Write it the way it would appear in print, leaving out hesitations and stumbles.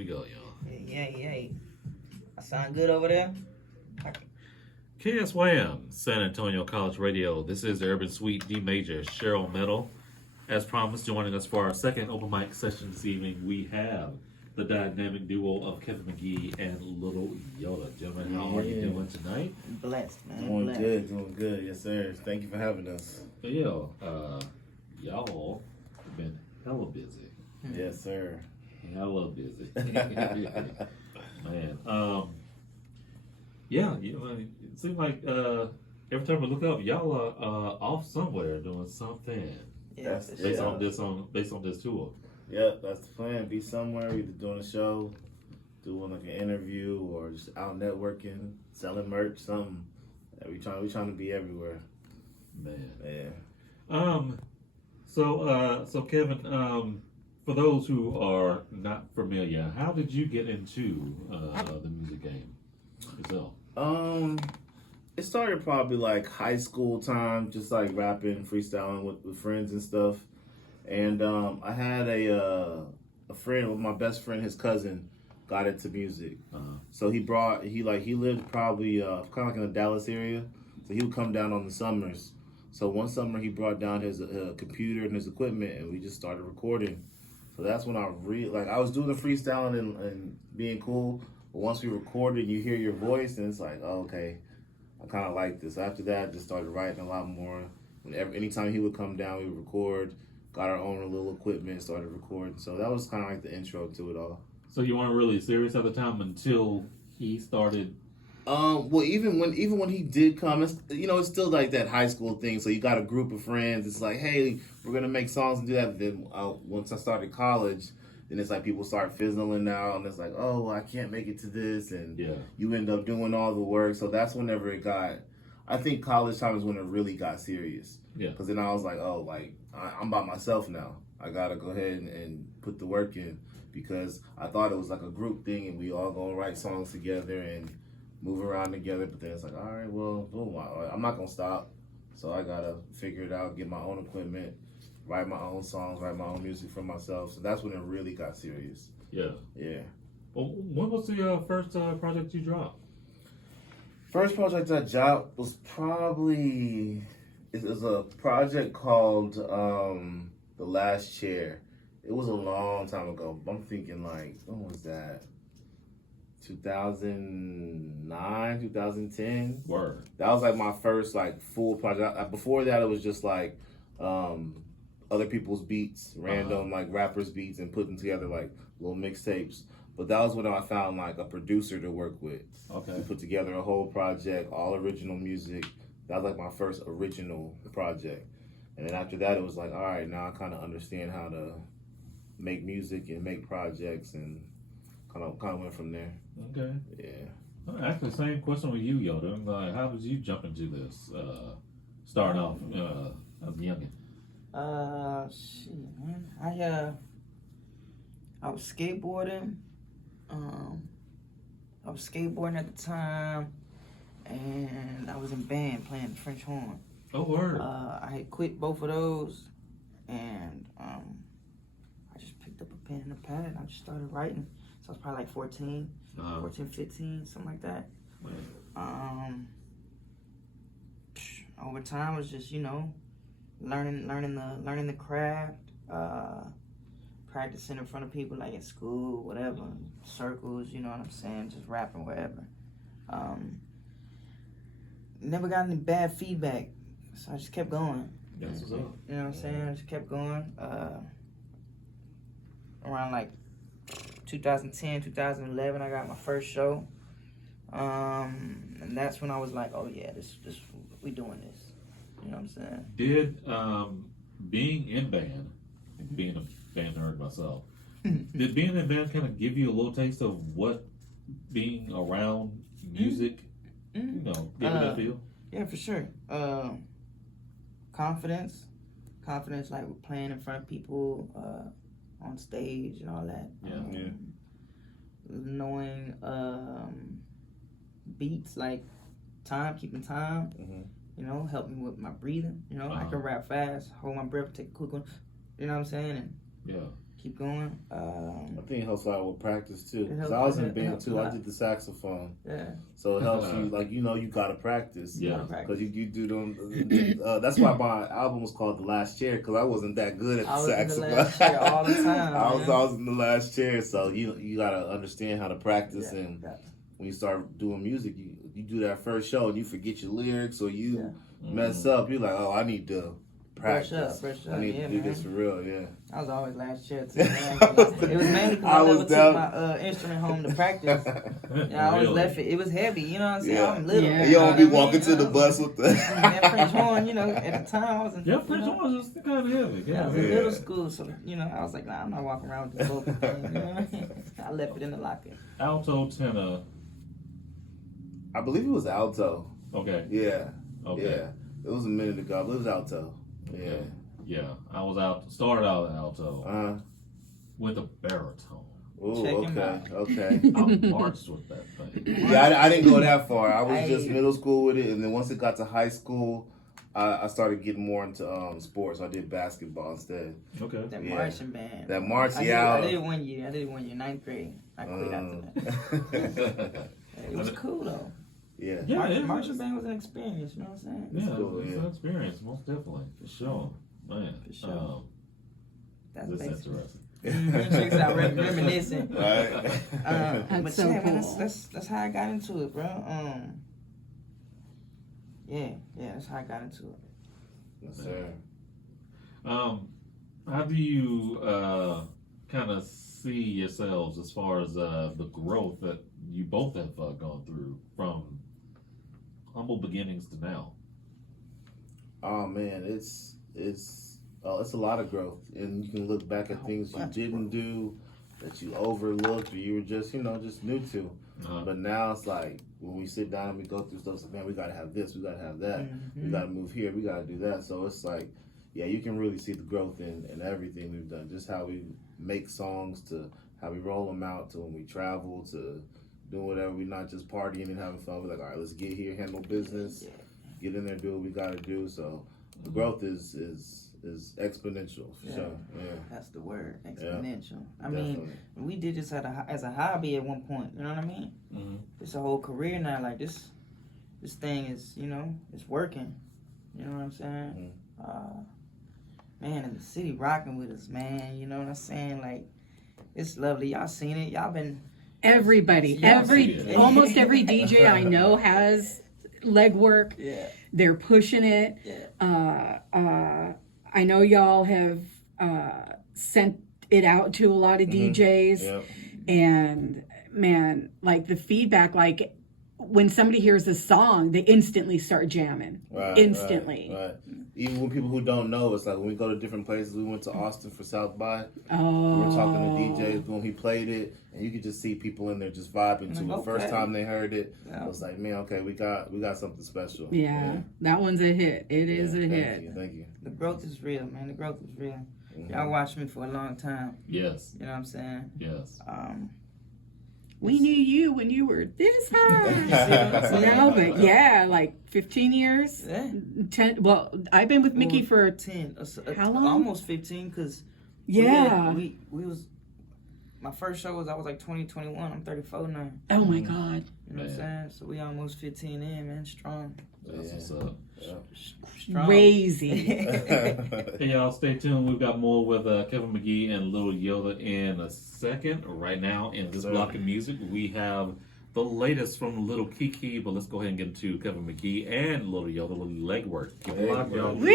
we go, y'all. Yeah. I sound good over there? KSYM, San Antonio College Radio. This is the Urban Suite D Major, Cheryl Metal. As promised, joining us for our second open mic session this evening, we have the dynamic duo of Kevin McGee and Little Yoda. Gentlemen, how are you doing tonight? Blessed, man. Doing good. Yes, sir. Thank you for having us. Y'all have been hella busy. Yes, sir. Hella busy. Man. Yeah, it seems like every time we look up, y'all are off somewhere doing something. Yeah, based on this tour. Yeah, that's the plan. Be somewhere, either doing a show, doing like an interview, or just out networking, selling merch, something. Yeah, we trying to be everywhere. Man. Yeah. So Kevin, for those who are not familiar, how did you get into the music game yourself? It started probably like high school time, just like rapping, freestyling with friends and stuff. And I had a friend, my best friend, his cousin, got into music. So he lived probably kind of like in the Dallas area. So he would come down on the summers. So one summer he brought down his computer and his equipment, and we just started recording. So that's when I was doing the freestyling and being cool. But once we recorded, you hear your voice, and it's like, oh, okay, I kind of like this. After that, I just started writing a lot more. Anytime he would come down, we would record. Got our own little equipment, started recording. So that was kind of like the intro to it all. So you weren't really serious at the time until he started. Well, even when he did come, it's still like that high school thing. So you got a group of friends. It's like, hey, we're gonna make songs and do that. Then once I started college, then it's like people start fizzling out, and it's like, oh, I can't make it to this, and you end up doing all the work. So that's whenever it got. I think college time is when it really got serious. Yeah. Because then I was like, oh, like I'm by myself now. I gotta go ahead and put the work in, because I thought it was like a group thing and we all gonna write songs together and move around together. But then it's like, all right, well, I'm not gonna stop. So I gotta figure it out, get my own equipment, write my own songs, write my own music for myself. So that's when it really got serious. Yeah. Yeah. Well, when was the first project you dropped? First project I dropped was probably, it was a project called The Last Chair. It was a long time ago. I'm thinking like, when was that? 2009, 2010. Word. That was like my first like full project. Before that, it was just like other people's beats, random like rappers' beats, and putting together like little mixtapes. But that was when I found like a producer to work with. Okay. To put together a whole project, all original music. That was like my first original project. And then after that, it was like, all right, now I kind of understand how to make music and make projects, and kind of went from there. Okay. Yeah. Actually, same question with you, Yoda. Like, how did you jump into this? Start off as a youngin'. Shit, man. I was skateboarding. I was skateboarding at the time, and I was in band playing the French horn. Oh, word. I had quit both of those, and I just picked up a pen and a pad, and I just started writing. So I was probably like 14, 15, something like that. Over time, it was just, learning the craft, practicing in front of people, like at school, whatever, circles, you know what I'm saying, just rapping, whatever. Never got any bad feedback, so I just kept going. That's what's up. You know what I'm saying? I just kept going. Around like 2010, 2011, I got my first show. And that's when I was like, oh yeah, this we doing this. You know what I'm saying? Did being in band, being a band nerd myself, did being in band kind of give you a little taste of what being around music, give you that feel? Yeah, for sure. Confidence, like we're playing in front of people, on stage and all that. Knowing beats, like keeping time. Help me with my breathing. I can rap fast, hold my breath, take a quick one. You know what I'm saying? And Yeah. keep going. I think it helps a lot with practice too. It Because helps- I was in it band helps a too. I lot. did the saxophone, Yeah, so it helps you. Like you gotta practice. Yeah. Because you do them. That's why my album was called The Last Chair, because I wasn't that good at the I was in the saxophone. last chair all the time, I was man. in the last chair, so you gotta understand how to practice. Yeah, And yeah. when you start doing music, you do that first show and you forget your lyrics or you Yeah. mess up. You're like, oh, I need to practice. Brush I up, need yeah, to do man. this for real. Yeah. I was always last chair too. Man. It was mainly because I never took my instrument home to practice. Yeah, I always Really? left it. It was heavy, you know what I'm saying? Yeah. I'm little. Yeah. You don't be know what I walking mean? to the bus with the. Man, French horn, at the time I was in. Yeah, French horn was just kind of heavy. I was Yeah. in middle school, so I was like, nah, I'm not walking around with the vocal thing. You know what I mean? I left it in the locker. Alto, tenor. I believe it was alto. Okay. Yeah. Okay. Yeah. It was a minute ago. But it was alto. Yeah. Okay. Yeah. I was started out alto Uh-huh. with a baritone. Ooh, Check him okay. out. Okay. I marched with that thing. Yeah, I didn't go that far. I was just Hey. middle school with it, and then once it got to high school, I started getting more into sports. I did basketball instead. Okay. That Yeah. marching band. That march, I yeah. did it 1 year. I did it 1 year, ninth grade. I quit after that. It was cool though. Yeah. Yeah, it Marching was- band was an experience. You know what I'm saying? Yeah, cool, it's yeah. an experience, most definitely, for sure, man. For sure. That's This is basically. interesting. Chicks out reminiscing. Right. But That's so yeah, man, cool. that's how I got into it, bro. Yeah, that's how I got into it. Yes, sir. How do you kind of see yourselves as far as the growth that you both have gone through from humble beginnings to now? Oh man, it's a lot of growth, and you can look back at things you didn't do, that you overlooked, or you were just just new to. But now it's like when we sit down and we go through stuff, it's like, man, we gotta have this, we gotta have that, we gotta move here, we gotta do that. So it's like, yeah, you can really see the growth in everything we've done, just how we make songs to how we roll them out to when we travel to doing whatever. We're not just partying and having fun. We're like, all right, let's get here, handle business, get in there, do what we gotta do. So the growth is exponential for sure. Yeah, That's the word, exponential. I definitely. mean, we did this as a hobby at one point. You know what I mean? Mm-hmm. It's a whole career now. Like this thing is, it's working. You know what I'm saying? Man, in the city rocking with us, man. You know what I'm saying? Like, it's lovely. Y'all seen it. Y'all been. Everybody, Yeah. almost every DJ I know has legwork. Yeah. They're pushing it. Yeah. I know y'all have sent it out to a lot of DJs, Yep. and man, like the feedback, like when somebody hears a song, they instantly start jamming. Right, Instantly. Right. Even when people who don't know, it's like when we go to different places. We went to Austin for South by. Oh, We were talking to DJs when he played it, and you could just see people in there just vibing to it. Okay. First time they heard it, Yeah. I was like, man, okay, we got something special. yeah, that one's a hit. It is a thank hit. you, thank you. The growth is real, man. The growth is real. Mhm. Y'all watched me for a long time. Yes, You know what I'm saying? yes. We knew you when you were this high. See? But yeah, like 15 years. Yeah. 10. Well, I've been with Mickey for 10. How long? Almost 15, because yeah. we was. My first show was I was like 2021. I'm 34 now. Oh my God. You know what I'm saying? So we almost 15 in, man. Strong. That's what's up. Strong. Crazy. Hey y'all, stay tuned. We've got more with Kevin McGee and Little Yoda in a second. Right now, in this block of music, we have the latest from Little Kiki. But let's go ahead and get into Kevin McGee and Little Yoda, Little Legwork. Keep it locked, y'all. Woo!